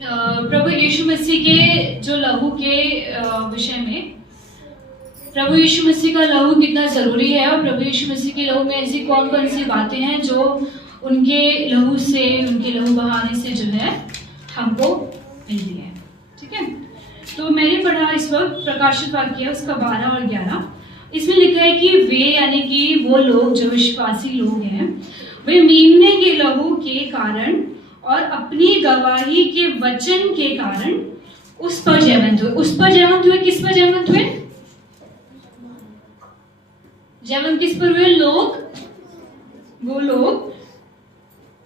प्रभु यीशु मसीह के जो लहू के विषय में, प्रभु यीशु मसीह का लहू कितना ज़रूरी है और प्रभु यीशु मसीह के लहू में ऐसी कौन कौन सी बातें हैं जो उनके लहू से, उनके लहू बहाने से जो है हमको मिलती है। ठीक है, तो मैंने पढ़ा इस वक्त प्रकाशित वाक्य उसका 12 और 11। इसमें लिखा है कि वे यानी कि वो लोग जो विश्वासी लोग हैं, वे मेमने के लहू के कारण और अपनी गवाही के वचन के कारण उस पर जयवंत हुए। उस पर जयवंत हुए, किस पर जयवंत हुए? जयवंत किस पर हुए? वो लोग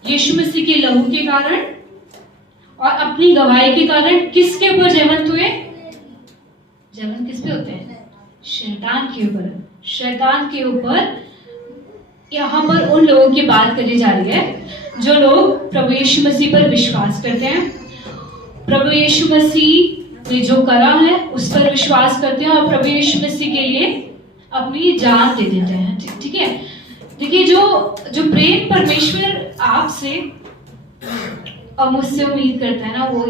यीशु मसीह के लहू के कारण और अपनी गवाही के कारण किसके ऊपर जयवंत हुए? जयवंत किस पे होते हैं? शैतान के ऊपर। शैतान के ऊपर यहाँ पर उन लोगों की बात करी जा रही है जो लोग प्रभु यीशु मसीह पर विश्वास करते हैं, प्रभु यीशु मसीह ने जो करा है उस पर विश्वास करते हैं और प्रभु यीशु मसीह के लिए अपनी जान दे देते हैं। ठीक है, देखिए जो प्रेम परमेश्वर आपसे और मुझसे उम्मीद करता है ना, वो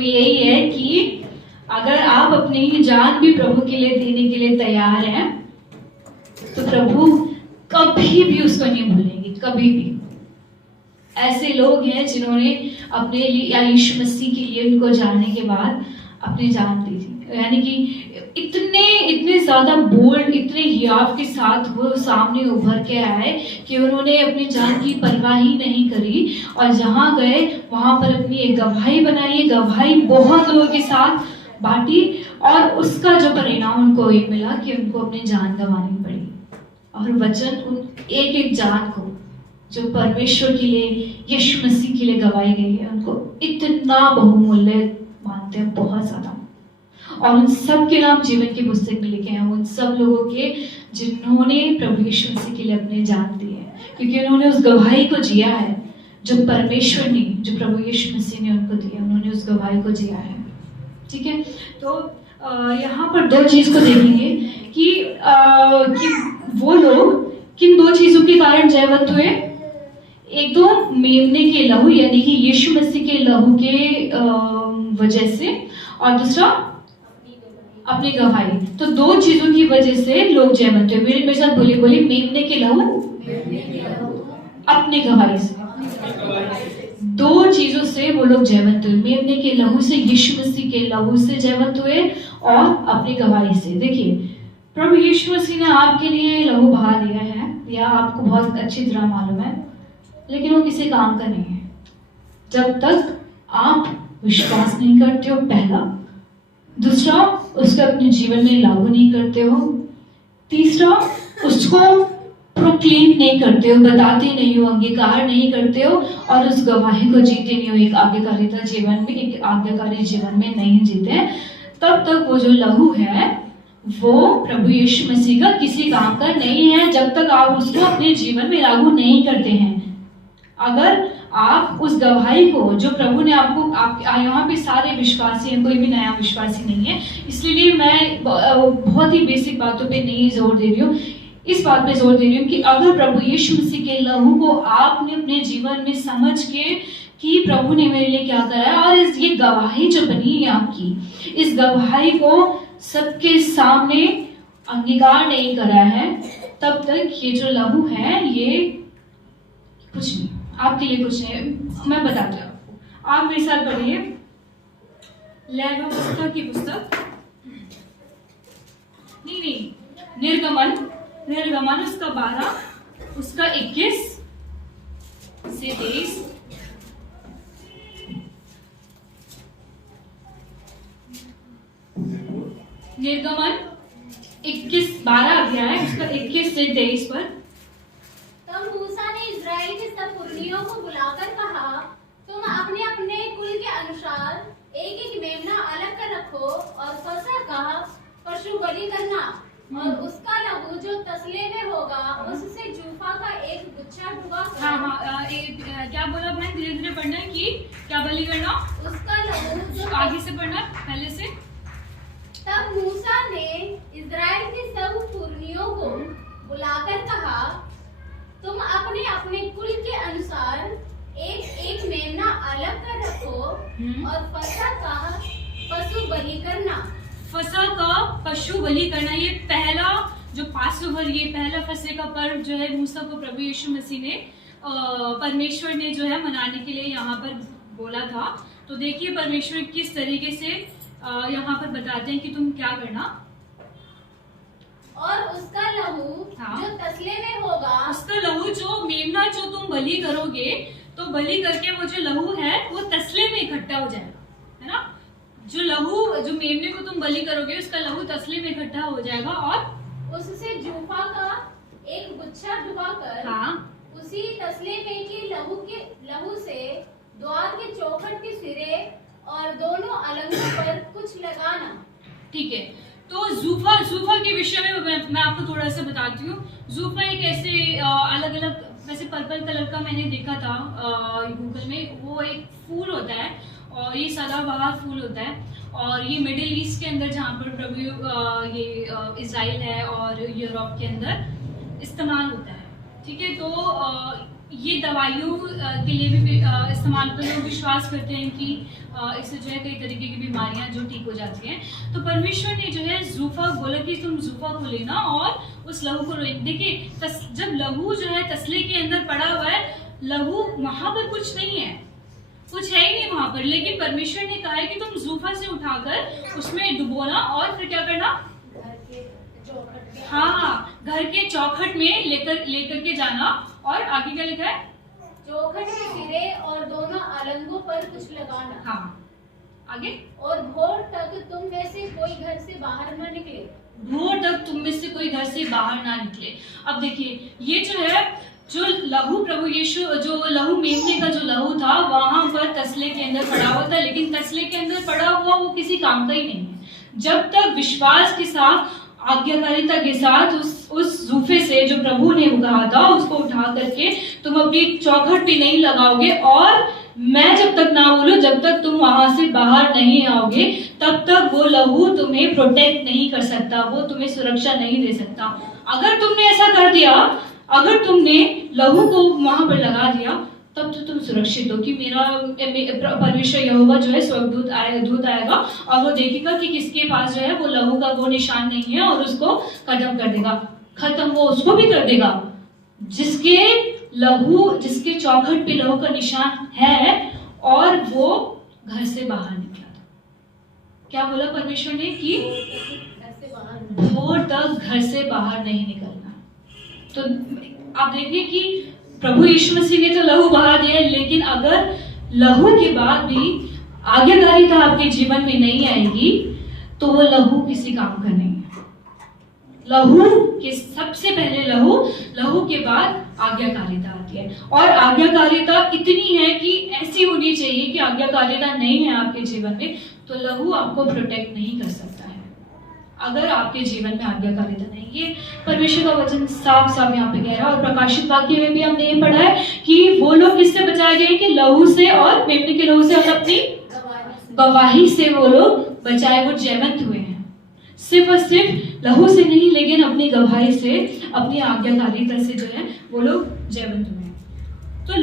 यही है कि अगर आप अपनी जान भी प्रभु के लिए देने के लिए तैयार हैं तो प्रभु कभी भी उसको नहीं भूलेंगे, कभी भी। ऐसे लोग हैं जिन्होंने अपने लिए यीशु मसीह के लिए उनको जानने के बाद अपनी जान दी थी, यानी कि इतने ज्यादा बोल्ड, इतने हियाव के साथ वो सामने उभर के आए कि उन्होंने अपनी जान की परवाह ही नहीं करी और जहां गए वहां पर अपनी एक गवाही बनाई, गवाही बहुत लोगों के साथ बांटी और उसका जो परिणाम उनको ये मिला कि उनको अपनी जान गंवानी पड़ी। और वचन उन एक एक जान को जो परमेश्वर के लिए, यीशु मसीह के लिए गवाई गई है, उनको इतना बहुमूल्य मानते हैं, बहुत ज्यादा। और उन सब के नाम जीवन की पुस्तक में लिखे हैं, उन सब लोगों के जिन्होंने प्रभु यीशु मसीह के लिए अपने जान दी है, क्योंकि उन्होंने उस गवाही को जिया है जो परमेश्वर ने, जो प्रभु यीशु मसीह ने उनको दिया, उन्होंने उस गवाही को जिया है। ठीक है, तो यहाँ पर दो चीज को देखेंगे कि वो लोग किन दो चीजों के कारण जयवंत हुए। एक तो मेमने के लहू यानी कि यीशु मसीह के लहू के वजह से, और दूसरा अपनी गवाही। तो दो चीजों की वजह से लोग जयवंत हुए। मेरे साथ बोली मेमने के लहू, अपनी गवाही से। दो चीजों से वो लोग जयवंत हुए, मेमने के लहू से, यीशु मसीह के लहू से जयवंत हुए और अपनी गवाही से। देखिए, प्रभु यीशु मसीह ने आपके लिए लहू बहा दिया है, या आपको बहुत अच्छी तरह मालूम है, लेकिन वो किसी काम का नहीं है जब तक आप विश्वास नहीं करते हो, पहला। दूसरा, उसको अपने जीवन में लागू नहीं करते हो। तीसरा, उसको प्रोक्लेम नहीं करते हो, बताते नहीं हो, अंगीकार नहीं करते हो और उस गवाही को जीते नहीं हो, एक आज्ञाकारिता जीवन में, एक आज्ञाकारी जीवन में नहीं जीते, तब तक वो जो लहू है वो प्रभु यीशु मसीह का किसी काम का नहीं है, जब तक आप उसको अपने जीवन में लागू नहीं करते हैं। अगर आप उस गवाही को जो प्रभु ने आपको, आप यहाँ पे सारे विश्वासी हैं, कोई भी नया विश्वासी नहीं है, इसलिए मैं बहुत ही बेसिक बातों पे नहीं जोर दे रही हूँ, इस बात पे जोर दे रही हूँ कि अगर प्रभु यीशु मसीह के लहू को आपने अपने जीवन में समझ के कि प्रभु ने मेरे लिए क्या करा है, और ये गवाही जो बनी है आपकी, इस गवाही को सबके सामने अंगीकार नहीं करा है, तब तक ये जो लहू है ये कुछ नहीं, आपके लिए कुछ नहीं। मैं बताती हूँ आपको, आप मेरे साथ पढ़िए लेवीय की पुस्तक, निर्गमन उसका 12 उसका 21 से 23। निर्गमन 12 अध्याय उसका 21 से 23 पर। तब मूसा ने इस्राएल के सब पुरनियों को बुलाकर कहा, तुम अपने अपने कुल के अनुसार एक एक मेमना अलग कर रखो और सौ का पशु बलि करना, और उसका लहू जो तसले में होगा उससे जूफा का एक गुच्छा डुबा कर। क्या बोला मैं? धीरे धीरे पढ़ना कि क्या बलि करना, उसका लहू जो आगे से पढ़ना पहले से। तब मूसा ने इस्राएल के सब पुरनियों को बुलाकर कहा, तुम अपने अपने कुल के अनुसार एक एक मेमना अलग कर रखो और फसह का पशु बलि करना। फसह का पशु बलि करना, ये पहला जो पासओवर, ये पहला फसह का पर्व जो है मूसा को प्रभु यीशु मसीह ने परमेश्वर ने जो है मनाने के लिए यहाँ पर बोला था। तो देखिए परमेश्वर किस तरीके से यहाँ पर बताते हैं कि तुम क्या करना। और उसका लहू जो तसले में होगा, उसका लहू जो मेमना जो तुम बलि करोगे, तो बलि करके वो जो लहू है वो तसले में इकट्ठा हो जाएगा, है ना। जो लहू जो मेमने को तुम बलि करोगे उसका लहू तसले में इकट्ठा हो जाएगा और उससे जूफा का एक गुच्छा डुबाकर उसी तसले में के लहू से द्वार के चौखट के सिरे और दोनों अलंगों पर कुछ लगाना। ठीक है, तो जूफा के विषय में मैं आपको थोड़ा सा बताती हूँ। जूफा एक ऐसे अलग अलग, वैसे पर्पल कलर का मैंने देखा था गूगल में, वो एक फूल होता है और ये सदाबहार फूल होता है और ये मिडिल ईस्ट के अंदर जहाँ पर प्रभु ये इजराइल है और यूरोप के अंदर इस्तेमाल होता है। ठीक है, तो ये दवाइयों के लिए भी इस्तेमाल होता है। लोग विश्वास करते हैं कि इससे जो है कई तरीके की बीमारियां जो ठीक हो जाती हैं। तो परमेश्वर ने जो है जूफा बोला कि तुम जूफा को लेना और उस लहू को देखिए, जब लहू जो है तसले के अंदर पड़ा हुआ है, लहू वहां पर कुछ नहीं है, कुछ है ही नहीं वहां पर, लेकिन परमेश्वर ने कहा है कि तुम जूफा से उठाकर उसमें डुबोना और फिर क्या करना, हाँ घर के चौखट में लेकर के जाना। और आगे क्या लिखा है, चौखट के सिरे और दोनों अलंगों पर कुछ लगाना। हाँ आगे, और भोर तक तुम में से कोई घर से बाहर न निकले। भोर तक तुम में से कोई घर से बाहर ना निकले। अब देखिए ये जो है, जो लहू प्रभु यीशु, जो लहू मेमने का जो लहू था वहां पर तसले के अंदर पड़ा हुआ था, लेकिन तसले के अंदर पड़ा हुआ वो किसी काम का ही नहीं है। जब तक विश्वास के साथ, आज्ञाकारिता के साथ उस जूफे से जो प्रभु ने कहा था उसको उठा करके तुम अपनी चौखट पे नहीं लगाओगे और मैं जब तक ना बोलूं, जब तक तुम वहां से बाहर नहीं आओगे, तब तक वो लहू तुम्हें प्रोटेक्ट नहीं कर सकता, वो तुम्हें सुरक्षा नहीं दे सकता। अगर तुमने ऐसा कर दिया, अगर तुमने लहू को वहां पर लगा दिया, तब तो तुम सुरक्षित हो कि मेरा परमेश्वर यहोवा जो है स्वर्गदूत आएगा और वो देखेगा कि किसके पास जो है वो लहू का वो निशान नहीं है और उसको खत्म कर देगा। खत्म वो उसको भी कर देगा जिसके चौखट पे लहू का निशान है और वो घर से बाहर निकला था। क्या बोला परमेश्वर ने कि भोर तक घर से बाहर नहीं निकलना। तो आप देखिए कि प्रभु यीशु मसीह ने तो लहू बहा दिया, लेकिन अगर लहू के बाद भी आज्ञाकारिता आपके जीवन में नहीं आएगी तो वो लहू किसी काम का नहीं है। लहू के सबसे पहले लहू के बाद आज्ञाकारिता आती है और आज्ञाकारिता इतनी है कि ऐसी होनी चाहिए कि आज्ञाकारिता नहीं है आपके जीवन में तो लहू आपको प्रोटेक्ट नहीं कर सकता है। अगर आपके जीवन में आज्ञाकारिता नहीं, ये परमेश्वर का वचन साफ साफ यहाँ पे कह रहा है। और प्रकाशित वाक्य में भी हमने ये पढ़ा है कि वो लोग किससे बचाए गए कि लहू से और मेमने के लहू से और अपनी गवाही से वो लोग बचाए, वो जयवंत हुए हैं। सिर्फ और सिर्फ लहू से नहीं, लेकिन अपनी गवाही से, अपनी आज्ञाकारिता से जो है वो लोग जयवंत हुए हैं। तो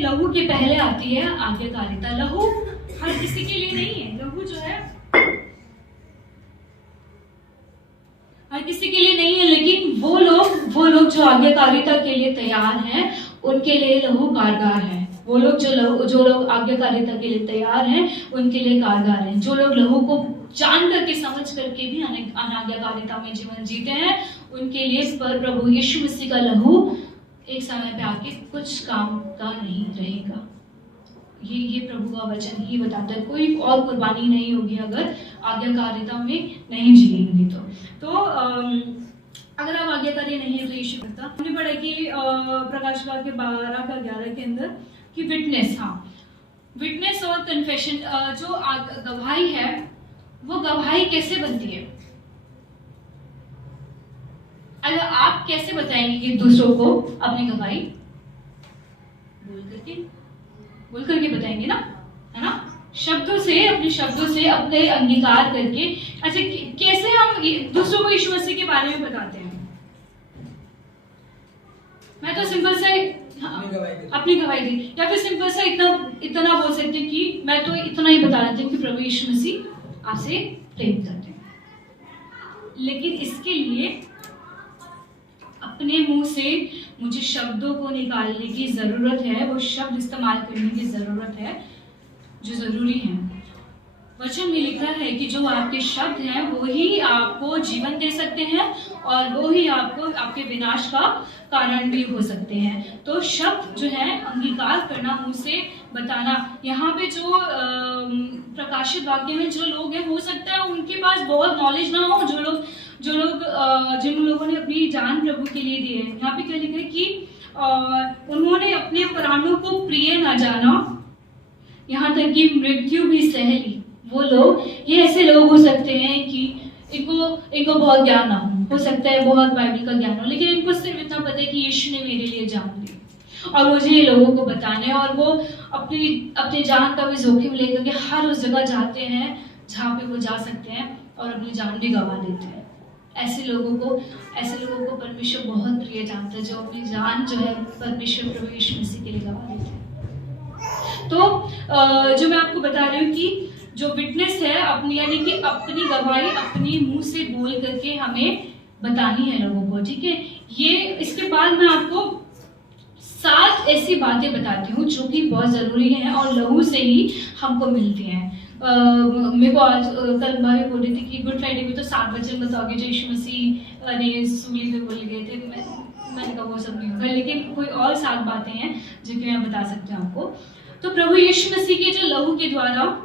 लहू के पहले आती है आज्ञाकारिता। लहू हर किसी के लिए नहीं है, लहू जो है हर किसी के लिए नहीं है, लेकिन वो लोग जो आज्ञाकारिता के लिए तैयार हैं उनके लिए लहू कारगर है। वो लोग जो लोग आज्ञाकारिता के लिए तैयार हैं उनके लिए कारगर हैं। जो लोग लहू को जान करके समझ करके भी अनाज्ञाकारिता में जीवन जीते हैं उनके लिए पर प्रभु यीशु मसीह का लहू एक समय पे आके कुछ काम का नहीं रहेगा। ये प्रभु का वचन ही बताता है। कोई और कुर्बानी नहीं होगी अगर आज्ञाकारिता में नहीं जिएंगे तो अगर आप आज्ञाकारी नहीं है तो यीशु करता। हमने पढ़ा कि प्रकाश वाक्य 12:11 के अंदर कि विटनेस और कन्फेशन, जो गवाही है वो गवाही कैसे बनती है। अगर आप कैसे बताएंगे कि दूसरों को अपनी गवाही बोल करके बताएंगे ना, है ना, शब्दों से, अपने शब्दों से, अपने अंगीकार करके। अच्छा, कैसे हम दूसरों को यीशु मसीह के बारे में बताते हैं। मैं तो सिंपल से हाँ, अपनी गवाही दी, या फिर सिंपल सा इतना बोल सकते हैं कि मैं तो इतना ही बता देती हूँ कि प्रभु यीशु मसीह आपसे प्रेम करते हैं। लेकिन इसके लिए अपने मुंह से मुझे शब्दों को निकालने की जरूरत है, वो शब्द इस्तेमाल करने की जरूरत है जो जरूरी है। वचन में लिखा है कि जो आपके शब्द हैं वो ही आपको जीवन दे सकते हैं और वो ही आपको आपके विनाश का कारण भी हो सकते हैं। तो शब्द जो है अंगीकार करना, मुंह से बताना। यहाँ पे जो प्रकाशित वाक्य में जो लोग हैं, हो सकता है उनके पास बहुत नॉलेज ना हो, जिन लोगों ने अपनी जान प्रभु के लिए दी है। यहाँ पे क्या लिखा है कि उन्होंने अपने प्राणों को प्रिय न जाना, यहाँ तक कि मृत्यु भी सह ली। वो लोग, ये ऐसे लोग हो सकते हैं कि इनको बहुत ज्ञान ना हो सकता है बहुत बाइबल का ज्ञान हो, लेकिन इनको सिर्फ इतना पता है कि यीशु ने मेरे लिए जान दी और मुझे ये लोगों को बताना है, और वो अपनी जान का भी जोखिम लेकर के हर उस जगह जाते हैं जहाँ पे वो जा सकते हैं और अपनी जान भी गंवा देते हैं। ऐसे लोगों को परमेश्वर बहुत प्रिय जानता है, जो अपनी जान जो है परमेश्वर प्रभु यीशु मसीह के लिए गंवा देते हैं। तो जो मैं आपको बता रही हूँ कि जो विटनेस है अपनी, यानी कि अपनी गवाही अपनी मुंह से बोल करके हमें बतानी है लोगों को, ठीक है। ये इसके बाद मैं आपको 7 ऐसी बातें बताती हूँ जो कि बहुत जरूरी हैं और लहू से ही हमको मिलती हैं। मेरे को आज कल भाभी बोल रही थी कि गुड फ्राइडे में तो 7 वचन बताओगे जो यीशु मसीह ने सूली पे बोल गए थे। मैंने कहा वो सब नहीं होगा, लेकिन कोई और 7 बातें हैं जो कि मैं बता सकती हूँ आपको। तो प्रभु यीशु मसीह के जो लहू के द्वारा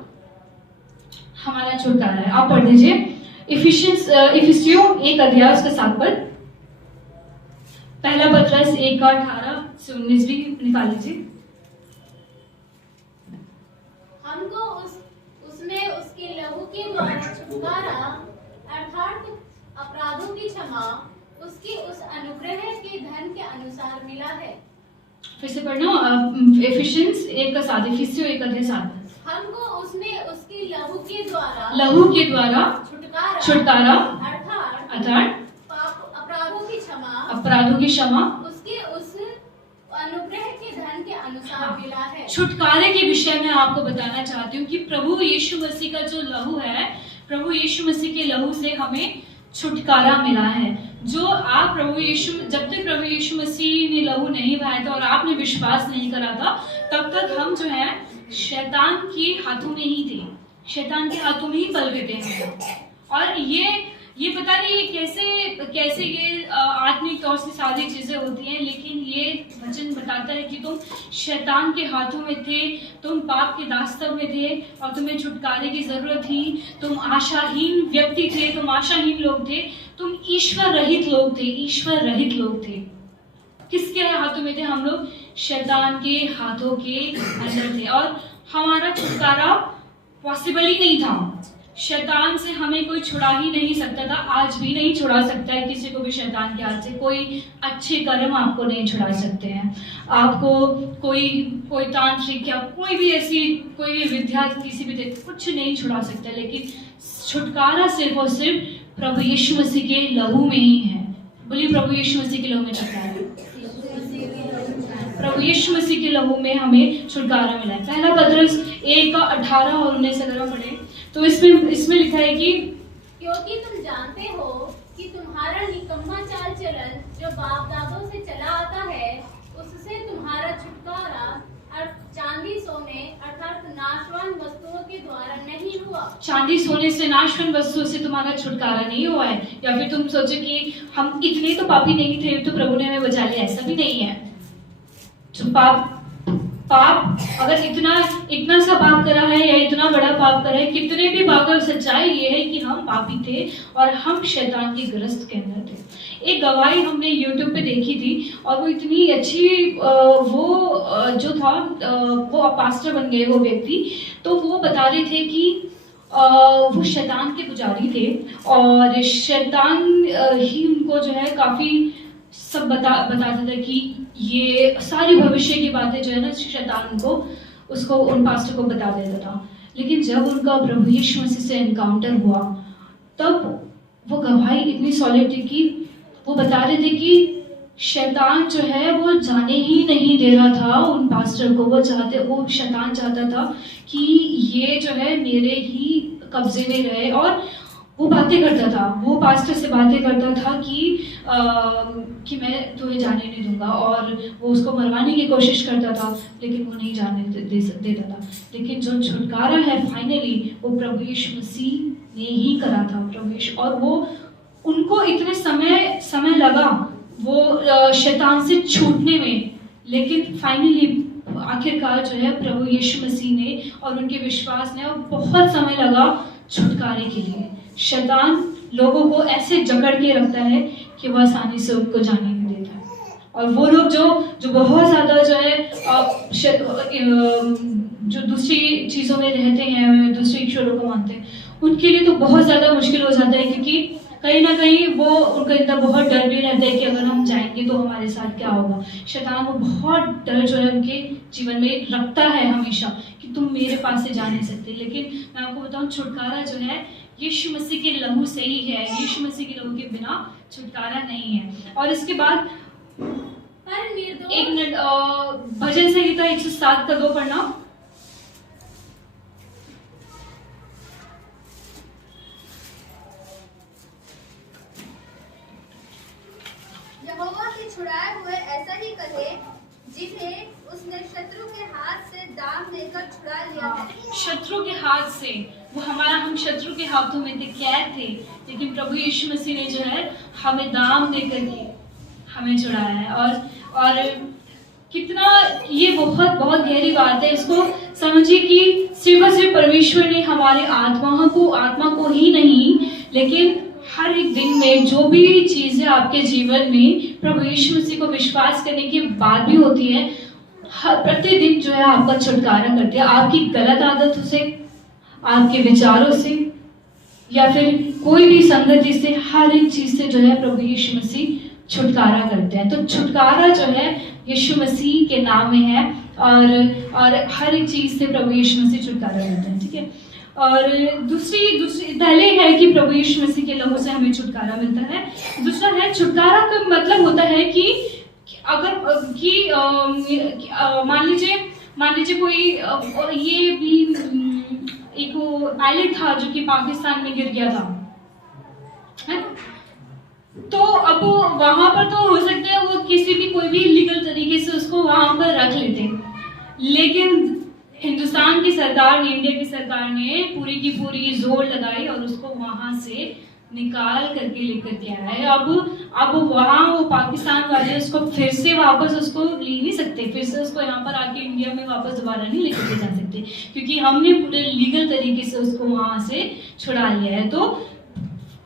हमारा छुटकारा है, आप पढ़ लीजिए इफिसियों 1 अध्याय उसका 7 पद, पहला पत्रस 1 का 18 से 19 भी निकाल लीजिए। हमको उसमें उसके लहू के द्वारा छुटकारा अर्थात अपराधों की क्षमा उसकी उस अनुग्रह के धन के अनुसार मिला है। फिर से पढ़ना, इफिशियंस 1 का 7, इफिसियों 1 अध्याय 7। हमको उसमें उसके लहू के द्वारा छुटकारा अर्थात अपराधों की क्षमा उसके उस अनुग्रह के धन के अनुसार मिला है। छुटकारे के विषय में आपको बताना चाहती हूँ कि प्रभु यीशु मसीह का जो लहू है, प्रभु यीशु मसीह के लहू से हमें छुटकारा मिला है। जो आप जब तक प्रभु यीशु मसीह ने लहू नहीं बहाया था और आपने विश्वास नहीं करा था, तब तक हम जो है शैतान के हाथों में ही थे, शैतान के हाथों में ही पल गए थे। और ये पता नहीं कैसे ये आत्मिक तौर से सारी चीजें होती हैं, लेकिन ये वचन बताता है कि तुम शैतान के हाथों में थे, तुम पाप के दास्तव में थे और तुम्हें छुटकारे की जरूरत थी। तुम आशाहीन व्यक्ति थे, तुम आशाहीन लोग थे, तुम ईश्वर रहित लोग थे। किसके हाथों में थे हम लोग? शैतान के हाथों के अंदर थे, और हमारा छुटकारा पॉसिबल ही नहीं था। शैतान से हमें कोई छुड़ा ही नहीं सकता था, आज भी नहीं छुड़ा सकता है किसी को भी शैतान के हाथ से। कोई अच्छे कर्म आपको नहीं छुड़ा सकते हैं, आपको कोई तांत्रिक या कोई भी विद्या किसी भी कुछ नहीं छुड़ा सकता। लेकिन छुटकारा सिर्फ और सिर्फ प्रभु यीशु मसीह के लहू में ही है। बोलिए प्रभु यीशु मसीह के लहू में छुटकारा है। प्रभु यीशु मसीह के लहू में हमें छुटकारा मिला है। पहला पत्रस 1 का 18 और 19 अगर हम पढ़े तो इसमें लिखा है कि क्योंकि तुम जानते हो कि तुम्हारा निकम्मा चाल चलन जो बाप दादों से चला आता है, उससे तुम्हारा छुटकारा चांदी सोने अर्थात नाशवान वस्तुओं के द्वारा नहीं हुआ। चांदी सोने से, नाशवान वस्तुओं से तुम्हारा छुटकारा नहीं हुआ है। या फिर तुम सोचो कि हम इतने तो पापी नहीं थे तो प्रभु ने हमें बचा लिया, ऐसा भी नहीं है। जो पाप अगर इतना सा पाप करा है या इतना बड़ा पाप करा है, कितने भी पाप, सच्चाई ये है कि हम पापी थे और हम शैतान की गिरफ्त के अंदर थे। एक गवाही हमने YouTube पे देखी थी और वो इतनी अच्छी, जो था वो पास्टर बन गए वो व्यक्ति। तो वो बता रहे थे कि वो शैतान के पुजारी थे और शैतान ही उनको जो है काफी सब बताता था कि ये सारी भविष्य की बातें जो है ना शैतान उसको उन पास्टर को बता देता था। लेकिन जब उनका प्रभु यीशु मसीह से एनकाउंटर हुआ तब वो गवाही इतनी सॉलिड थी कि वो बता रहे थे कि शैतान जो है वो जाने ही नहीं दे रहा था उन पास्टर को। वो शैतान चाहता था कि ये जो है मेरे ही कब्जे में रहे, और वो बातें करता था, वो पास्टर से बातें करता था कि मैं तुम्हें जाने नहीं दूंगा, और वो उसको मरवाने की कोशिश करता था, लेकिन वो नहीं जाने देता था। लेकिन जो छुटकारा है फाइनली वो प्रभु यीशु मसीह ने ही करा था। प्रभु यीशु, और वो उनको इतने समय लगा वो शैतान से छूटने में, लेकिन फाइनली आखिरकार जो है प्रभु यीशु मसीह ने और उनके विश्वास ने, और बहुत समय लगा छुटकारे के लिए। शैतान लोगों को ऐसे जकड़ के रखता है कि वह आसानी से उनको जाने नहीं देता है। और वो लोग जो बहुत ज्यादा जो है जो दूसरी चीजों में रहते हैं, दूसरे ईश्वरों को मानते हैं, उनके लिए तो बहुत ज्यादा मुश्किल हो जाता है, क्योंकि कहीं ना कहीं वो उनका इतना बहुत डर भी रहता है कि अगर हम जाएंगे तो हमारे साथ क्या होगा। शैतान वो बहुत डर जो है उनके जीवन में रखता है हमेशा कि तुम मेरे पास से जा नहीं सकते। लेकिन मैं आपको बताऊं, छुटकारा जो है यीशु मसीह के लहू से ही है। यीशु मसीह के लहू के बिना छुटकारा नहीं है। और इसके बाद एक मिनट, भजन संहिता 107 का 2 पढ़ना। यहोवा के छुड़ाए हुए ऐसा ही कहे, जिन्हें उसने शत्रु के हाथ से दाम देकर छुड़ा लिया है। शत्रु के हाथ से, वो हम शत्रु के हाथों में थे, कैद थे, लेकिन प्रभु यीशु मसीह ने जो है हमें दाम देकर के हमें छुड़ाया है। और कितना ये बहुत बहुत गहरी बात है। इसको समझिए कि सिर्फ और सिर्फ परमेश्वर ने हमारे आत्मा को ही नहीं, लेकिन हर एक दिन में जो भी चीजें आपके जीवन में प्रभु यीशु मसीह को विश्वास करने के बाद भी होती है, प्रतिदिन जो है आपका छुटकारा करती है। आपकी गलत आदतों से, आपके विचारों से, या फिर कोई भी संगति से, हर एक चीज से जो है प्रभु यीशु मसीह छुटकारा करते हैं। तो छुटकारा जो है यीशु मसीह के नाम में है, और हर एक चीज से प्रभु यीशु मसीह छुटकारा करते हैं। ठीक है। और दूसरी पहले है कि प्रभु यीशु मसीह के लहू से हमें छुटकारा मिलता है। दूसरा है, छुटकारा का मतलब होता है कि अगर मान लीजिए कोई ये भी एक पायलट था जो कि पाकिस्तान में गिर गया था, है? तो अब वहां पर तो हो सकता है वो किसी भी कोई भी लीगल तरीके से उसको वहां पर रख लेते, लेकिन हिंदुस्तान की सरकार ने, इंडिया की सरकार ने पूरी की पूरी जोर लगाई और उसको वहां से निकाल करके लेकर के आया है। अब वहां वो पाकिस्तान वाले उसको फिर से वापस उसको ले नहीं सकते, फिर से उसको यहाँ पर आके इंडिया में वापस दोबारा नहीं लेकर जा सकते, क्योंकि हमने पूरे लीगल तरीके से उसको वहां से छुड़ा लिया है। तो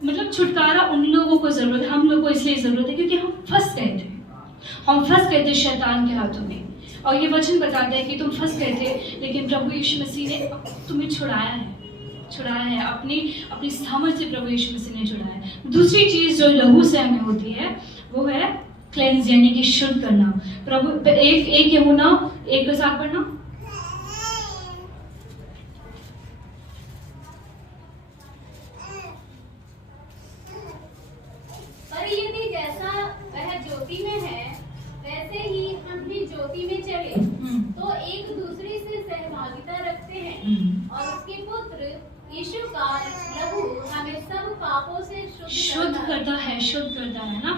मतलब छुटकारा उन लोगों को जरूरत है, हम लोग को इसलिए जरूरत है क्योंकि हम फंस गए थे शैतान के हाथों में। और ये वचन बताता है कि तुम फंस गए थे, लेकिन प्रभु यीशु मसीह ने तुम्हें छुड़ाया है अपनी समझ से। प्रभु यीशु मसीह ने छुड़ाया है। दूसरी चीज जो लहू से हमें होती है वो है क्लेंस, यानी कि शुद्ध करना। प्रभु एक यूहन्ना 1:7 पढ़ना। पर यदि जैसा वह ज्योति में है वैसे ही हम भी ज्योति में चले, तो एक दूसरे से सहभागिता रखते हैं, और उसके पुत्र यीशु का लहू हमें सब पापों से शुद्ध करता है ना।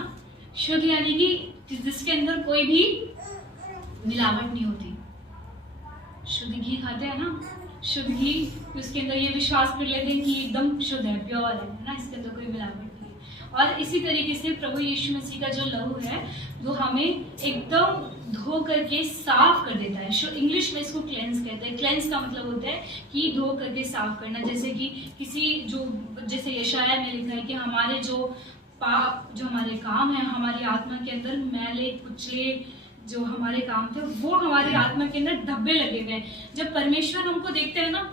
शुद्ध यानी कि जिसके अंदर कोई भी मिलावट नहीं होती। शुद्ध घी खाते हैं ना, शुद्ध घी, उसके अंदर ये विश्वास कर लेते हैं कि एकदम शुद्ध है, प्योर है ना, इसके अंदर कोई मिलावट नहीं। और इसी तरीके से प्रभु यीशु मसीह का जो लहू है वो हमें एकदम धो करके साफ कर देता है। इंग्लिश में इसको क्लेंस कहते हैं। क्लेंस का मतलब होता है कि धो करके साफ करना। जैसे कि जैसे यशाया में लिखा है कि हमारे जो पाप, जो हमारे काम है, हमारी आत्मा के अंदर मैले कुचले जो हमारे काम थे, वो हमारी आत्मा के अंदर धब्बे लगे हुए हैं। जब परमेश्वर हमको देखते हैं ना,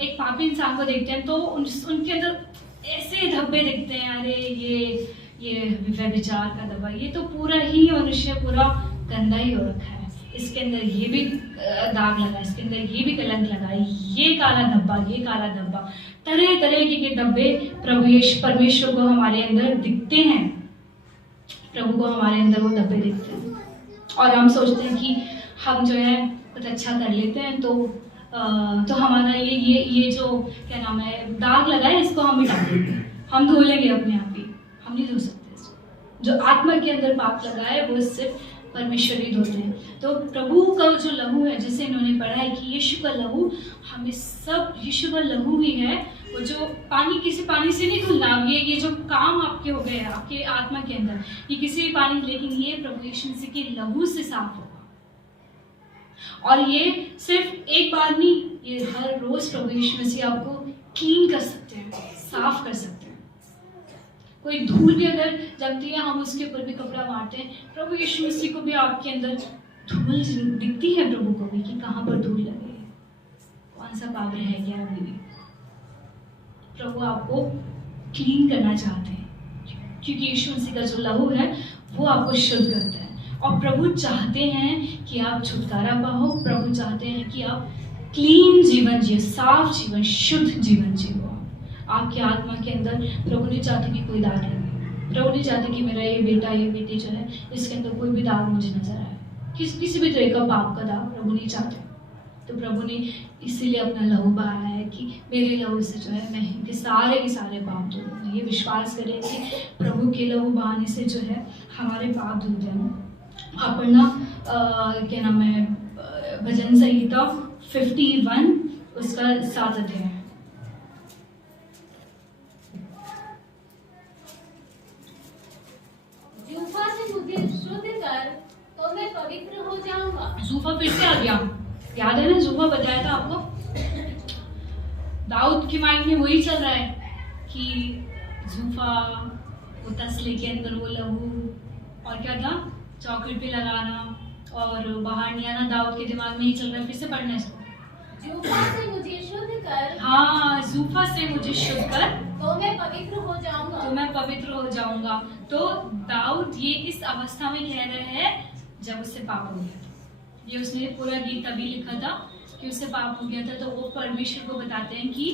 एक पापी इंसान को देखते हैं, तो उनके अंदर ऐसे धब्बे दिखते हैं, अरे ये व्यभिचार का धब्बा, ये तो पूरा ही मनुष्य पूरा गंदा ही हो रखा है, इसके अंदर ये भी दाग लगा, इसके अंदर ये भी कलंक लगा, ये काला धब्बा, तरह के धब्बे प्रभु यीशु परमेश्वर को हमारे अंदर दिखते हैं। प्रभु को हमारे अंदर वो धब्बे दिखते हैं और हम सोचते हैं कि हम जो है कुछ अच्छा कर लेते हैं तो हमारा ये जो क्या नाम है दाग लगा है इसको हम मिटा देंगे, हम धो लेंगे अपने आप ही। हम नहीं धो सकते इसको। जो आत्मा के अंदर पाप लगा है वो सिर्फ परमेश्वर ही धोते हैं। तो प्रभु का जो लहू है, जिसे इन्होंने पढ़ा है कि यीशु का लहू, हमें सब यीशु का लहू ही है। वो जो पानी, किसी पानी से नहीं धुलना, ये जो काम आपके हो गए आपके आत्मा के अंदर, ये किसी भी पानी, लेकिन ये प्रभु यीशु मसीह के लहू से साफ होगा। और ये सिर्फ एक बार नहीं, ये हर रोज प्रभु यीशु मसीह आपको क्लीन कर सकते हैं, साफ कर सकते हैं। कोई धूल भी अगर जमती है, हम उसके ऊपर भी कपड़ा मारते हैं। प्रभु यीशु मसीह को भी आपके अंदर धूल दिखती है, प्रभु को भी, कि कहाँ पर धूल लगी है, कौन सा पाप रह गया अभी भी। प्रभु आपको क्लीन करना चाहते हैं, क्योंकि यीशु मसीह का जो लहू है वो आपको शुद्ध करता है। और प्रभु चाहते हैं कि आप छुटकारा पाओ। प्रभु चाहते हैं कि आप क्लीन जीवन जिए, साफ जीवन, शुद्ध जीवन जियो। आपके आत्मा के अंदर प्रभु नहीं चाहते कि कोई दाग लगे। प्रभु नहीं चाहते कि मेरा ये बेटा, ये बेटी जो है, इसके अंदर कोई भी दाग मुझे नजर आए, किसी भी तरह का पाप का दाग प्रभु नहीं चाहते। तो प्रभु ने इसीलिए अपना लहू बहाया है कि मेरे लहू से जो है मैं इनके सारे के सारे पाप धुल दूँ। ये विश्वास करें कि प्रभु के लहू बहाने से जो है हमारे पाप धुल जाए। आप पढ़ना क्या नाम है, भजन संहिता 51 उसका 7 अध्याय। जूफा से मुझे शुद्ध कर तो मैं पवित्र हो जाऊंगा। जूफा फिर से आ गया, याद है ना, जूफा बताया था आपको। दाऊद के माइंड में वही चल रहा है कि जूफा, वो तसले के अंदर वो लहू, और क्या था, चौखट पे लगाना और बाहर नहीं आना। दाऊद के दिमाग में ही चल रहा है। फिर से पढ़ना इसको। जूफा से मुझे शुद्ध कर, हाँ, जूफा से मुझे शुद्ध कर तो मैं पवित्र हो जाऊंगा। तो मैं पवित्र हो जाऊंगा। तो दाऊद ये इस अवस्था में कह रहे हैं जब उससे पाप हो गया था। ये उसने पूरा गीत तभी लिखा था कि उससे पाप हो गया था। तो वो परमेश्वर को बताते हैं कि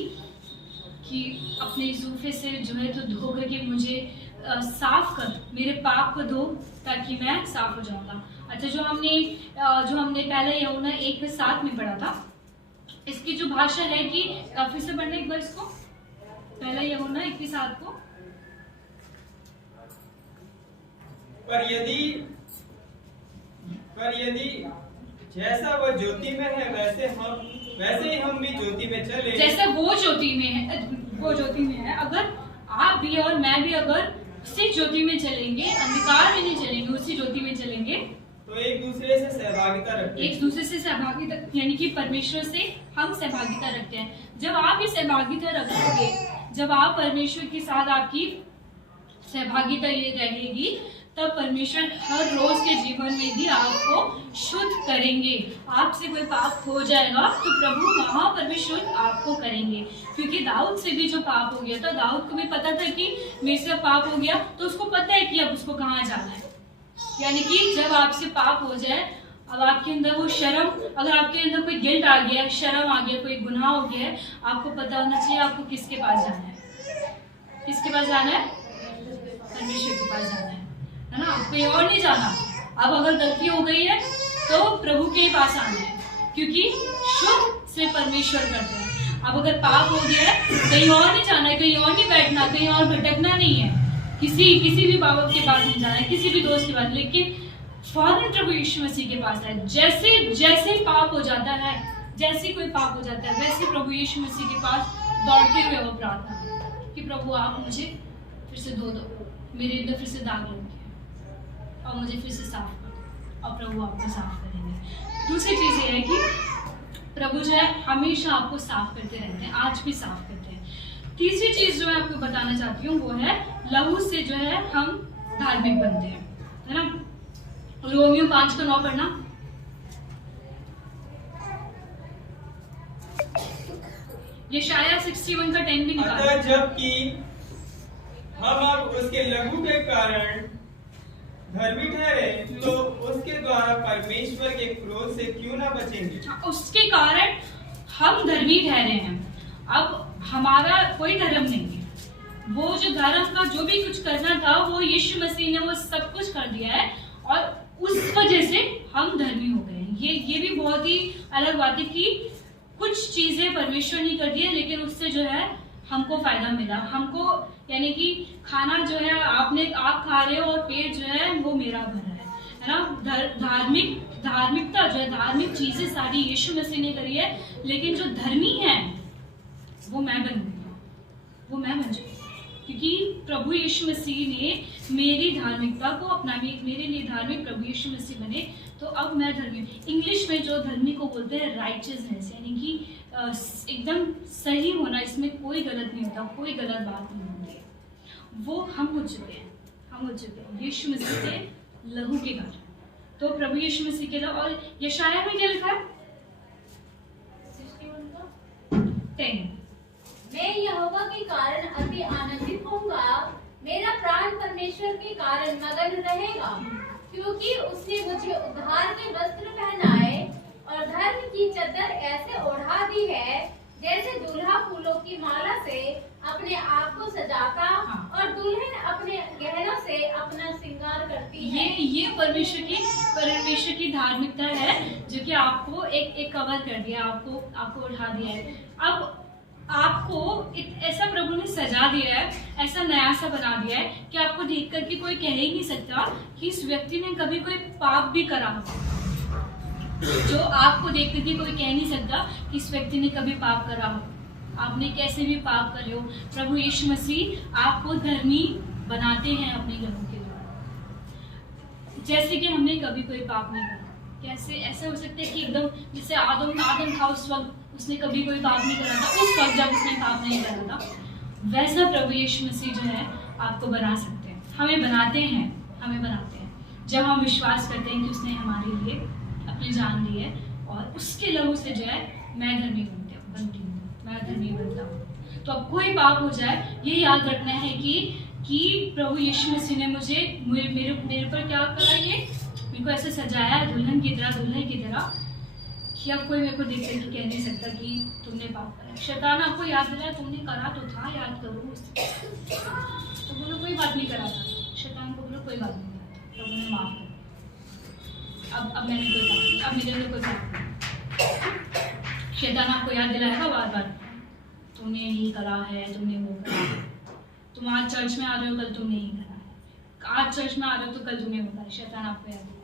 अपने जूफे से जो है तो धो करके मुझे साफ कर, मेरे पाप को धो, ताकि मैं साफ हो जाऊंगा। अच्छा, जो हमने पहले यूहन्ना 1:7 में पढ़ा था, इसकी जो भाषा है कि फिर से पढ़ने एक बार इसको, पहला यूहन्ना 1:7 को। पर यदि जैसा वह ज्योति में है वैसे ही हम भी ज्योति में चले। जैसा वो ज्योति में है, अगर आप भी और मैं भी अगर उसी ज्योति में चलेंगे, अंधकार में नहीं चलेंगे, उसी ज्योति में चलेंगे, तो एक दूसरे से सहभागिता रखते हैं। एक दूसरे से सहभागिता, यानी कि परमेश्वर से हम सहभागिता रखते हैं। जब आप ये सहभागिता रखोगे, जब आप परमेश्वर के साथ आपकी सहभागिता ये रहेगी, तब परमेश्वर हर रोज के जीवन में भी आपको शुद्ध करेंगे। आपसे कोई पाप हो जाएगा तो प्रभु वहां परमेश्वर आपको करेंगे। क्योंकि दाऊद से भी जो पाप हो गया था, दाऊद को भी पता था कि मेरे से पाप हो गया, तो उसको पता है कि अब उसको कहाँ जाना है। यानी कि जब आपसे पाप हो जाए, अब आपके अंदर वो शर्म, अगर आपके अंदर कोई गिल्ट आ गया, शर्म आ गया, कोई गुनाह हो गया है, आपको पता होना चाहिए आपको किसके पास जाना है। किसके पास जाना है? परमेश्वर के पास जाना है ना, कहीं और नहीं जाना। अब अगर गलती हो गई है तो प्रभु के पास आना है, क्योंकि शुद्ध से परमेश्वर करते हैं। अब अगर पाप हो गया है, कहीं और नहीं जाना है, कहीं और नहीं बैठना, कहीं और भटकना नहीं है, किसी भी बाबा के पास नहीं जाना है, किसी भी दोस्त के पास, लेकिन फौरन प्रभु यीशु मसीह के पास है। जैसे पाप हो जाता है, जैसे कोई पाप हो जाता है, वैसे प्रभु यीशु मसीह के पास दौड़ते हुए वो प्रार्थना कि प्रभु आप मुझे फिर से धो दो, मेरे अंदर फिर से दाग लग गया और मुझे फिर से साफ कर दो, और प्रभु आपको साफ करेंगे। दूसरी चीज ये है कि प्रभु जो है हमेशा आपको साफ करते रहते हैं, आज भी साफ करते हैं। तीसरी चीज जो मैं आपको बताना चाहती हूँ वो है लहू से जो है हम धार्मिक बनते हैं, है ना। रोमियो 5:9 पढ़ना। यशायाह 61:10 भी निकालो। अतः जबकि हम अब उसके लहू के कारण धर्मी ठहरे, तो उसके द्वारा परमेश्वर के क्रोध से क्यों ना बचेंगे। उसके कारण हम धर्मी ठहरे हैं। अब हमारा कोई धर्म नहीं है, वो जो धर्म का जो भी कुछ करना था वो यीशु मसीह ने वो सब कुछ कर दिया है, और उस वजह से हम धर्मी हो गए हैं। ये भी बहुत ही अलग बात है कि कुछ चीजें परमेश्वर ने कर दी है, लेकिन उससे जो है हमको फायदा मिला। हमको यानी कि खाना जो है आप खा रहे हो और पेट जो है वो मेरा भरा है ना। धार्मिकता जो है, धार्मिक चीजें सारी यीशु मसीह ने करी है, लेकिन जो धर्मी है वो मैं बनूंगी, वो मैं बन जाऊंगी, क्योंकि प्रभु यीशु मसीह ने मेरी धार्मिकता को अपना, मेरे लिए धार्मिक प्रभु यीशु मसीह बने, तो अब मैं धर्मी हूँ। इंग्लिश में जो धर्मी को बोलते हैं राइचियसनेस, यानी कि एकदम सही होना, इसमें कोई गलत नहीं होता, कोई गलत बात नहीं होती है, वो हम हो चुके हैं यीशु मसीह के लहू के कारण। तो प्रभु यीशु मसीह के लहू, और यशाया में क्या लिखा है 10, मैं यहोवा के कारण अति आनंदित होऊंगा, मेरा प्राण परमेश्वर के कारण मगन रहेगा, क्योंकि उसने मुझे उद्धार के वस्त्र पहनाए और धर्म की चद्दर ऐसे ओढ़ा दी है जैसे दूल्हा फूलों की माला से अपने आप को सजाता और दुल्हन अपने गहनों से अपना श्रृंगार करती है। ये परमेश्वर की धार्मिकता है, जो कि आपको एक कवर कर दिया, आपको उठा दिया है। अब आपको ऐसा प्रभु ने सजा दिया है, ऐसा नया सा बना दिया है कि आपको देख करके कोई कह ही नहीं सकता कि इस व्यक्ति ने कभी कोई पाप भी करा हो। जो आपको देख करके कोई कह नहीं सकता कि इस व्यक्ति ने कभी पाप करा हो, आपने कैसे भी पाप करे हो, प्रभु यीशु मसीह आपको धर्मी बनाते हैं अपने लहू के द्वारा। जैसे कि हमने कभी कोई पाप नहीं करा, कैसे ऐसा हो सकता है कि एकदम जैसे आदम था, उस वक्त उसने कभी कोई पाप नहीं करा था, उस वक्त जब उसने पाप नहीं करा था, वैसा प्रभु यीशु मसीह जो है आपको बना सकते हैं, हमें बनाते हैं जब हम विश्वास करते हैं कि उसने हमारे लिए अपनी जान दी है, और उसके लहू से जो है मैं धर्मी बनती हूँ, मैं धर्मी बनता हूँ। तो अब कोई पाप हो जाए, ये याद रखना है कि प्रभु यीशु मसीह ने मेरे पर क्या करा, ये मेरे को ऐसे सजाया दुल्हन की तरह कि अब कोई मेरे को देख कर कह नहीं सकता कि तुमने पाप करा। शैतान आपको याद दिलाया तुमने करा तो था, याद करो उससे, तो बोलो कोई बात नहीं करा था, शैतान को बोलो कोई बात नहीं करा था, प्रभु ने माफ कर, अब मैंने कोई बात नहीं, अब मेरे लिए कोई बात नहीं। शैतान आपको याद दिलाएगा बार बार, तुमने यही करा है, तुमने वो करा है, तुम आज चर्च में आ रहे हो, कल तुमने यही करा है, आज चर्च में आ रहे हो तो कल तुमने वो करा है, शैतान आपको याद दिलाएगा।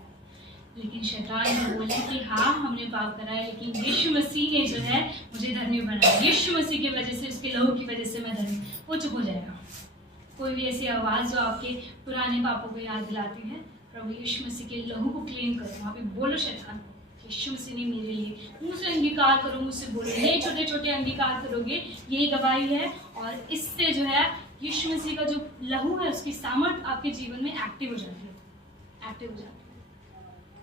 लेकिन शैतान ने बोला कि हाँ हमने पाप करा है, लेकिन यीशु मसीह ने जो है मुझे धर्मी बनाया, यीशु मसीह की वजह से, उसके लहू की वजह से मैं धर्मी, वो चुप हो जाएगा। कोई भी ऐसी आवाज़ जो आपके पुराने पापों को याद दिलाती है, प्रभु यीशु मसीह के लहू को क्लेम करो, वहाँ पे बोलो शैतान, यीशु मसीह ने मेरे लिए, मुँह से अंगीकार करो, मुझसे बोलो, ये छोटे छोटे अंगीकार करोगे, यही गवाही है, और इससे जो है यीशु मसीह का जो लहू है उसकी सामर्थ आपके जीवन में एक्टिव हो जाती है,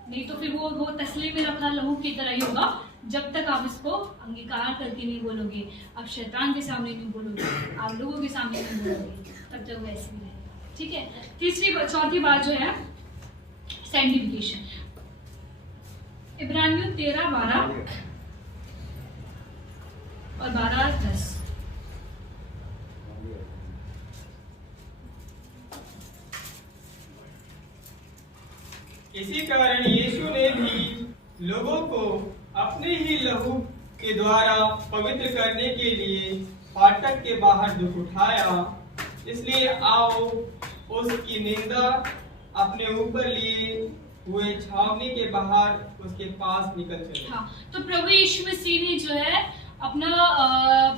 नहीं तो फिर वो तसली में रखा लहू की तरह ही होगा, जब तक आप इसको अंगीकार करके नहीं बोलोगे, आप शैतान के सामने नहीं बोलोगे, आप लोगों के सामने नहीं बोलोगे, तब तक वो ऐसे ही रहेगा। ठीक है, चौथी बात जो है सैंक्टिफिकेशन, इब्रानियों 13:12 और 12:10। इसी कारण यीशु ने भी लोगों को अपने ही लहू के द्वारा पवित्र करने के लिए फाटक के बाहर दुख उठाया, इसलिए आओ उसकी निंदा अपने ऊपर लिए हुए छावनी के बाहर उसके पास निकल चले। हाँ, तो प्रभु यीशु मसीह ने जो है अपना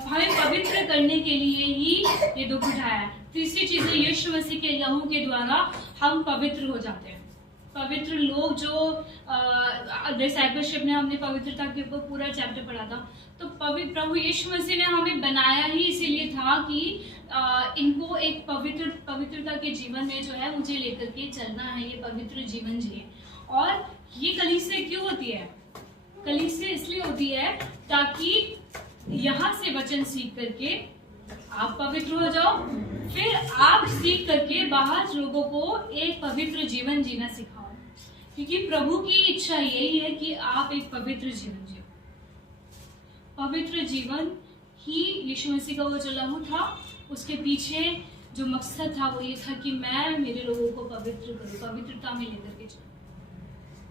हमें पवित्र करने के लिए ही ये दुख उठाया। तीसरी चीज है यीशु मसीह के लहू के द्वारा हम पवित्र हो जाते हैं। पवित्र लोग जो डिसाइपलशिप में हमने पवित्रता के ऊपर पूरा चैप्टर पढ़ा था, तो प्रभु यीशु मसीह ने हमें बनाया ही इसीलिए था कि इनको एक पवित्रता के जीवन में जो है मुझे लेकर के चलना है, ये पवित्र जीवन जिए। और ये कलीसिया क्यों होती है? कलीसिया इसलिए होती है ताकि यहाँ से वचन सीख करके आप पवित्र हो जाओ, फिर आप सीख करके बाहर लोगों को एक पवित्र जीवन जीना सिखाओ, क्योंकि प्रभु की इच्छा यही है कि आप एक पवित्र जीवन जियो। पवित्र जीवन ही यीशु मसीह का वो जो लहू था, उसके पीछे जो मकसद था वो ये था कि मैं मेरे लोगों को पवित्र करूँ, पवित्रता में लेकर के चलूँ।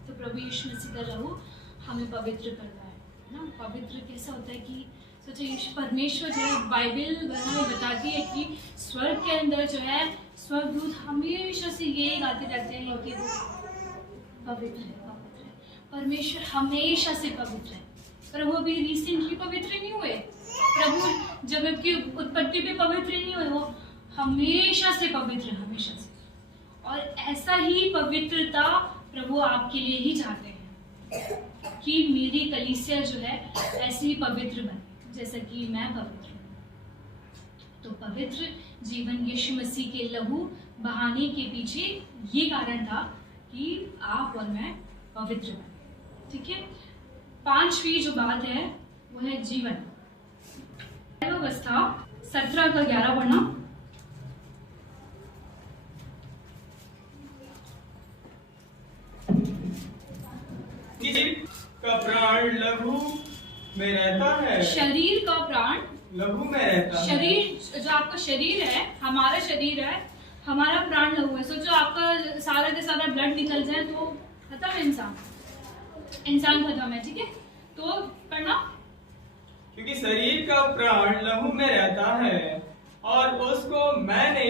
तो प्रभु यीशु मसीह का लहू हमें पवित्र करता है ना। पवित्र कैसा होता है कि सोचिए, यीशु परमेश्वर जो है, बाइबल हमें बताती है कि स्वर्ग के अंदर जो है स्वर्गदूत हमेशा से ये गाते रहते हैं कि वो पवित्र है, पवित्र है। परमेश्वर हमेशा से पवित्र है। प्रभु भी रिसेंटली पवित्र नहीं हुए, प्रभु जगत की उत्पत्ति पे पवित्र नहीं हुए, वो हमेशा से पवित्र है, हमेशा से। और ऐसा ही पवित्रता प्रभु आपके लिए ही चाहते हैं कि मेरी कलीसिया जो है ऐसी ही पवित्र बने जैसा कि मैं पवित्र हूँ। तो पवित्र जीवन यीशु मसीह के लहू बहाने के पीछे ये कारण था कि आप और मैं पवित्र बने। ठीक है। 5वीं जो बात है वो है जीवन अवस्था। 17 का 11 पढ़ना। का प्राण लहू में रहता है। शरीर का प्राण लहू में रहता है। शरीर जो आपका शरीर है, हमारा शरीर है, हमारा प्राण लहू है। सोचो आपका सारा के सारा ब्लड निकल जाए तो खत्म है इंसान खत्म है। ठीक है। तो पढ़ना। क्योंकि शरीर का प्राण लहू में रहता है और उसको मैंने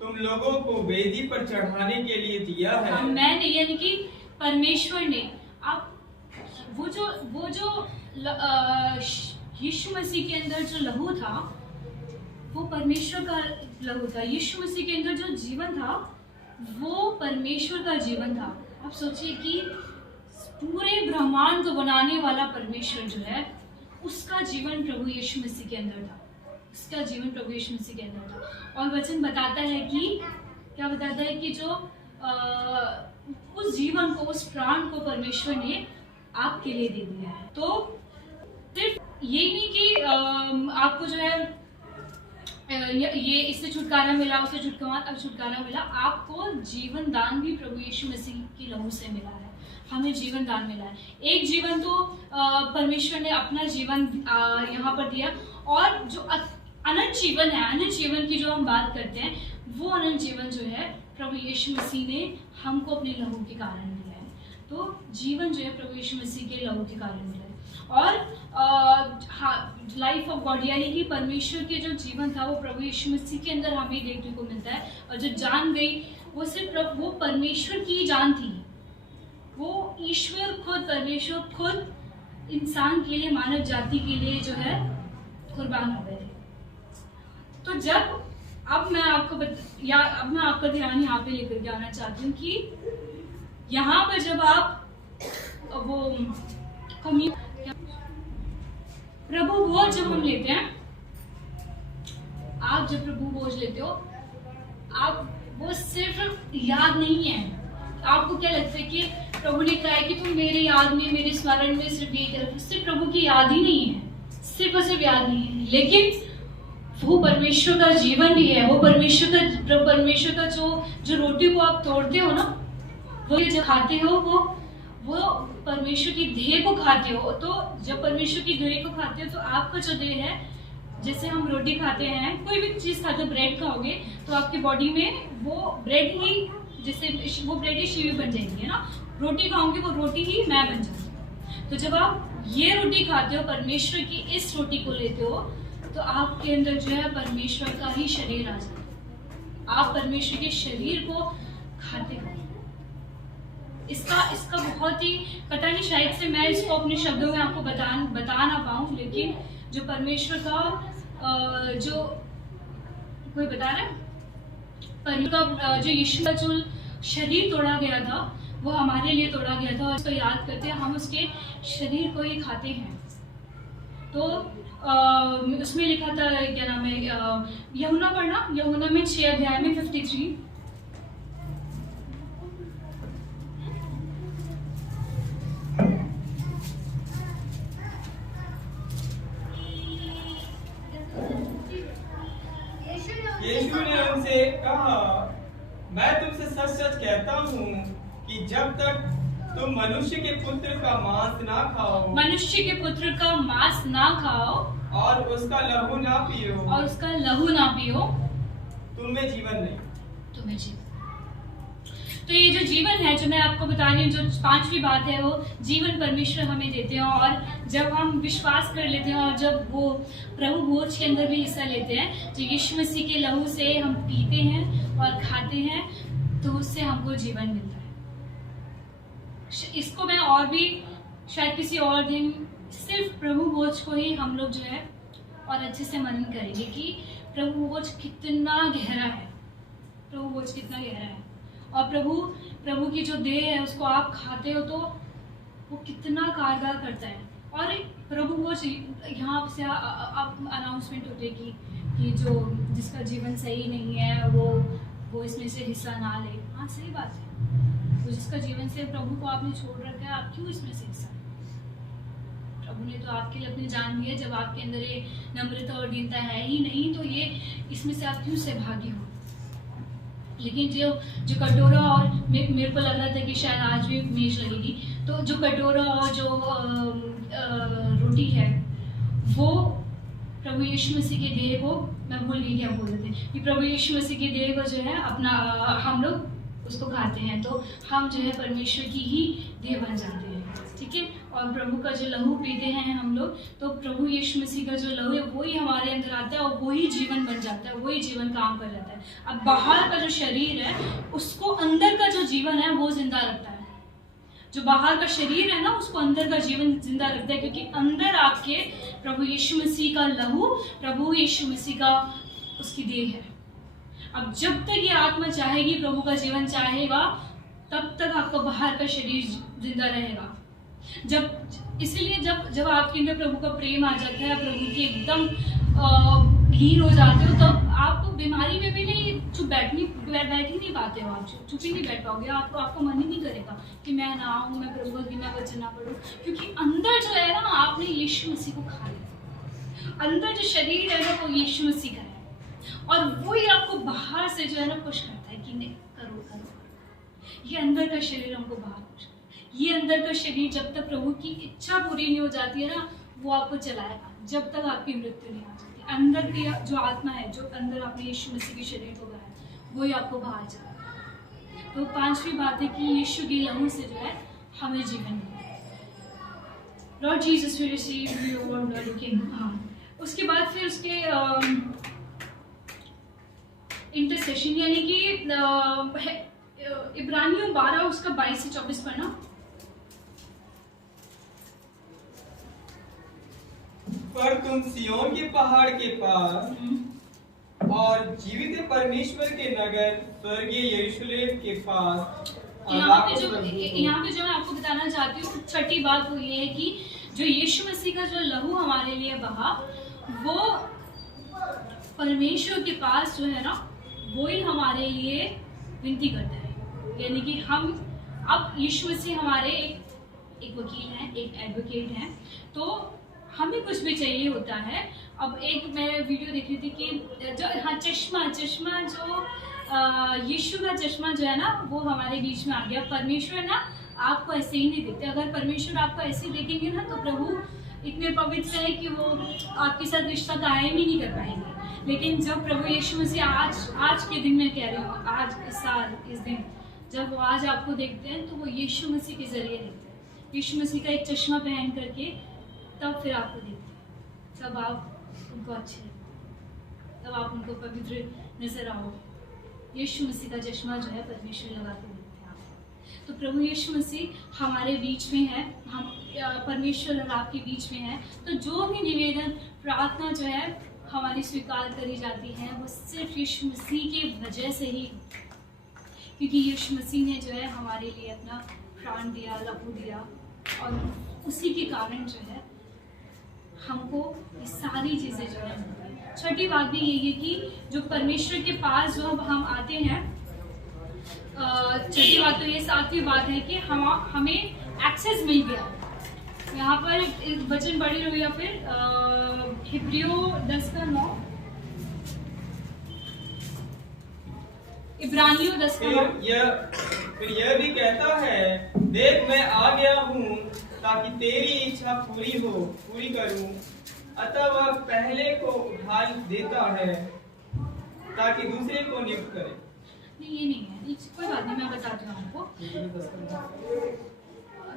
तुम लोगों को वेदी पर चढ़ाने के लिए दिया है। मैंने यानी कि परमेश्वर ने। आप वो जो यीशु मसीह के अंदर जो लहू था वो परमेश्वर का लहू था। यीशु मसीह के अंदर जो जीवन था वो परमेश्वर का जीवन था। आप सोचिए कि पूरे ब्रह्मांड को बनाने वाला परमेश्वर जो है उसका जीवन प्रभु यीशु मसीह के अंदर था। उसका जीवन प्रभु यीशु मसीह के अंदर था। और वचन बताता है कि क्या बताता है कि जो उस जीवन को, उस प्राण को परमेश्वर ने आपके लिए दे दिया है। तो सिर्फ ये नहीं कि आपको जो है ये इससे छुटकारा मिला, उससे छुटकारा मिला, आपको जीवन दान भी प्रभु यीशु मसीह की लहू से मिला है। हमें जीवन दान मिला है। एक जीवन तो परमेश्वर ने अपना जीवन यहाँ पर दिया, और जो अनंत जीवन है, अनंत जीवन की जो हम बात करते हैं, वो अनंत जीवन जो है प्रभु यीशु मसीह ने हमको अपने लहू के कारण दिया है। तो जीवन जो है प्रभु यीशु मसीह के लहू के कारण मिला है। और लाइफ ऑफ गॉड यानी कि परमेश्वर के जो जीवन था वो प्रभु यीशु मसीह के अंदर हमें देखने को मिलता है। और जो जान गई वो सिर्फ वो परमेश्वर की जान थी। वो ईश्वर खुद, परमेश्वर खुद इंसान के लिए, मानव जाति के लिए जो है कुर्बान हो गए थे। तो जब अब मैं आपका ध्यान यहाँ पे लेकर के आना चाहती हूँ कि यहाँ पर जब आप वो प्रभु भोज जब हम लेते हैं, आप जब प्रभु भोज लेते हो, आप वो सिर्फ याद नहीं है। आपको क्या लगता है कि प्रभु ने कहा है कि तुम मेरे याद में, मेरे स्मरण में सिर्फ ये करो, सिर्फ प्रभु की याद ही नहीं है, सिर्फ और सिर्फ याद नहीं है, लेकिन वो परमेश्वर का जीवन भी है। वो परमेश्वर का जो रोटी को आप तोड़ते हो ना, वो जो खाते हो, वो परमेश्वर की देह को खाते हो। तो जब परमेश्वर की देह को खाते हो तो आपका जो देह है, जैसे हम रोटी खाते हैं, कोई भी चीज खाते हो, ब्रेड खाओगे तो आपकी बॉडी में वो ब्रेड ही, जैसे वो ब्रेड ही शिव बन जाएंगी, है ना। रोटी खाओगे वो रोटी ही मैं बन जाऊंगी। तो जब आप ये रोटी खाते हो, परमेश्वर की इस रोटी को लेते हो, तो आपके अंदर जो है परमेश्वर का ही शरीर आ जाता है। आप परमेश्वर के शरीर को खाते हो। इसका बहुत ही, पता नहीं शायद से मैं इसको अपने शब्दों में आपको बता ना पाऊं, लेकिन जो परमेश्वर का जो कोई बता रहा है, परमेश्वर का जो यीशु का जो शरीर तोड़ा गया था वो हमारे लिए तोड़ा गया था, और इसको याद करते हैं हम उसके शरीर को ही खाते हैं। तो उसमें लिखा था, क्या नाम है, यूहन्ना पढ़ना, यूहन्ना में 6 अध्याय में 53। यीशु ने उनसे कहा, मैं तुमसे सच सच कहता हूँ कि जब तक तुम मनुष्य के पुत्र का मांस ना खाओ, मनुष्य के पुत्र का मांस ना खाओ और उसका लहू ना पियो, तुम में जीवन नहीं। तुम्हें जीवन। तो ये जो जीवन है, जो मैं आपको बता रही हूँ, जो पांचवी बात है, वो जीवन परमेश्वर हमें देते हैं। और जब हम विश्वास कर लेते हैं और जब वो प्रभु भोज के अंदर भी हिस्सा लेते हैं, जो यीशु मसीह के लहू से हम पीते हैं और खाते हैं, तो उससे हमको जीवन मिलता है। इसको मैं और भी शायद किसी और दिन सिर्फ प्रभु भोज को ही हम लोग जो है और अच्छे से मनन करेंगे कि प्रभु भोज कितना गहरा है, प्रभु भोज कितना गहरा है। और प्रभु की जो देह है उसको आप खाते हो तो वो कितना कारगर करता है। और प्रभु भोज यहाँ से आप अनाउंसमेंट होते कि जो जिसका जीवन सही नहीं है वो इसमें से हिस्सा ना ले। हाँ, सही बात है। तो जिसका जीवन से प्रभु को आपने छोड़ रखा है, आप क्यों इसमें से हिस्सा? प्रभु ने तो आपके लिए अपनी जान दी है। जब आपके अंदर ये नम्रता और दीनता है ही नहीं, तो ये इसमें से आप क्यों सहभागी हो? लेकिन जो कटोरा, और मेरे को लग रहा था कि शायद आज भी मेज लगेगी, तो जो कटोरा और जो रोटी है, वो प्रभु यीशु मसीह के देह को, मैं भूल गई क्या बोल रहे थे, कि प्रभु यीशु मसीह के देह को जो है अपना हम लोग उसको खाते हैं तो हम जो है परमेश्वर की ही देह बन जाते हैं। ठीक है। और प्रभु का जो लहू पीते हैं हम लोग, तो प्रभु यीशु मसीह का जो लहू है वही हमारे अंदर आता है और वही जीवन बन जाता है, वही जीवन काम कर जाता है। अब बाहर का जो शरीर है उसको अंदर का जो जीवन है वो जिंदा रखता है। जो बाहर का शरीर है ना, उसको अंदर का जीवन जिंदा रखता है, क्योंकि अंदर आपके प्रभु यीशु मसीह का लहू, प्रभु यीशु मसीह का उसकी देह है। अब जब तक ये आत्मा चाहेगी, प्रभु का जीवन चाहेगा, तब तक आपका बाहर का शरीर जिंदा रहेगा। इसीलिए जब आपके अंदर प्रभु का प्रेम आ जाता है, प्रभु की एकदम लीन हो जाते हो, तब आप बीमारी में भी नहीं बैठ ही नहीं पाते हो। आप चुप ही नहीं बैठ पाओगे। आपको मन ही नहीं करेगा कि मैं ना आऊँ, मैं प्रभु का बिना वचन ना पढ़ूं, क्योंकि अंदर जो है ना, आपने यीशु मसीह को खा लिया। अंदर जो शरीर है ना, वो यीशु मसीह का है, और वही आपको बाहर से जो है ना खुश करता है कि नहीं, करो। ये अंदर का शरीर हमको बाहर खुश करता है। ये अंदर का शरीर जब तक प्रभु की इच्छा पूरी नहीं हो जाती है ना, वो आपको चलाएगा जब तक आपकी मृत्यु नहीं आ जाती। अंदर की जो आत्मा है, जो अंदर आपने यीशु मसीह के शरीर को गाया, वही आपको बाहर चलाएगा। तो पांचवी बात है कि यीशु के लहू से जो है हमें जीवन मिलता है। Lord Jesus we receive your word Lord king. उसके बाद फिर उसके इंटरसेशन, यानी कि इब्रानियों 12 उसका 22 से 24 पढ़ना। पर तुम सियोन के पहाड़ के पास और जीवित परमेश्वर के नगर स्वर्गीय यरूशलेम के पास। यहाँ पे जो मैं आपको बताना चाहती हूँ, छठी बात वो ये है कि जो यीशु मसीह का जो लहू हमारे लिए बहा, वो परमेश्वर के पास जो है ना, वो ही हमारे लिए विनती करता है। यानी कि हम अब यीशु मसीह हमारे एक वकील हैं, एक एडवोकेट हैं, तो हमें कुछ भी चाहिए होता है। अब एक मैं वीडियो देख रही थी कि जो चश्मा जो यीशु का चश्मा जो है ना, वो हमारे बीच में आ गया। परमेश्वर ना आपको ऐसे ही नहीं देखते। अगर परमेश्वर आपको ऐसे ही देखेंगे ना, तो प्रभु इतने पवित्र है कि वो आपके साथ रिश्ता कायम ही नहीं कर पाएंगे। लेकिन जब प्रभु यीशु मसीह आज के दिन में कह रही हूँ, आज इस साल इस दिन जब वो आज आपको देखते हैं, तो वो यीशु मसीह के जरिए देखते हैं। यीशु मसीह का एक चश्मा पहन करके तब फिर आपको देखते हैं, तब आप उनको अच्छे लगते, तब आप उनको पवित्र नजर आओ। यीशु मसीह का चश्मा जो है परमेश्वर लगा के देखते हैं आपको। तो प्रभु यीशु मसीह हमारे बीच में है, हम परमेश्वर और आपके बीच में है। तो जो भी निवेदन प्रार्थना जो है हमारी स्वीकार करी जाती है, वो सिर्फ यीशु मसीह की वजह से ही, क्योंकि यीशु मसीह ने जो है हमारे लिए अपना प्राण दिया, लहू दिया, और उसी के कारण जो है हमको ये सारी चीज़ें जो है। छठी बात भी यही है कि जो परमेश्वर के पास जो हम आते हैं, छठी बात तो ये, सातवीं बात है कि हमें एक्सेस मिल गया। यहाँ पर वचन पढ़ी लो, या फिर हिब्रियों 10:9, इब्रानियों 10:9। फिर यह भी कहता है, देख मैं आ गया हूँ ताकि तेरी इच्छा पूरी करूं। अतः वह पहले को उठा देता है ताकि दूसरे को नियुक्त करे। नहीं ये नहीं है, कोई बात नहीं, मैं बताती हूँ आपको।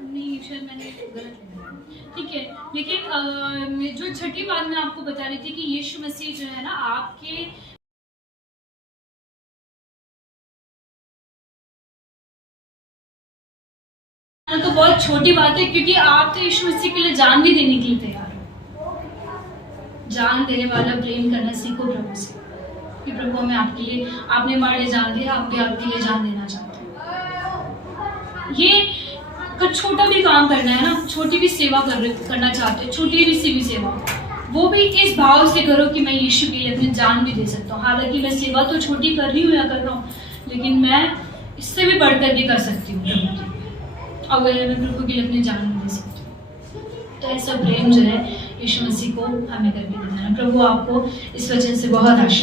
नहीं शायद मैंने गलत लिखा, ठीक है। लेकिन जो छठी बात मैं आपको बता रही थी कि यीशु मसीह जो है ना आपके तो बहुत छोटी बात है, क्योंकि आप तो यीशु मसीह के लिए जान भी देने के लिए तैयार हो। जान देने वाला प्रेम करना सीखो प्रभु से कि प्रभु मैं आपके लिए, आपने हमारे लिए जान दिया, आप भी आपके लिए जान देना चाहते हो। ये अगर छोटा भी काम करना है ना, छोटी भी सेवा करना चाहते हो, छोटी भी सी भी सेवा, वो भी इस भाव से करो कि मैं यीशु के लिए अपनी जान भी दे सकता हूँ। हालांकि मैं सेवा तो छोटी कर रही हूँ या कर रहा हूँ, लेकिन मैं इससे भी बढ़कर भी कर सकती हूँ प्रभु की, अगर मैं प्रभु के लिए अपनी जान भी दे सकती हूँ। तो ऐसा प्रेम जो है यीशु मसीह को हमें करके देना है। प्रभु आपको इस वचन से बहुत आशीर्वाद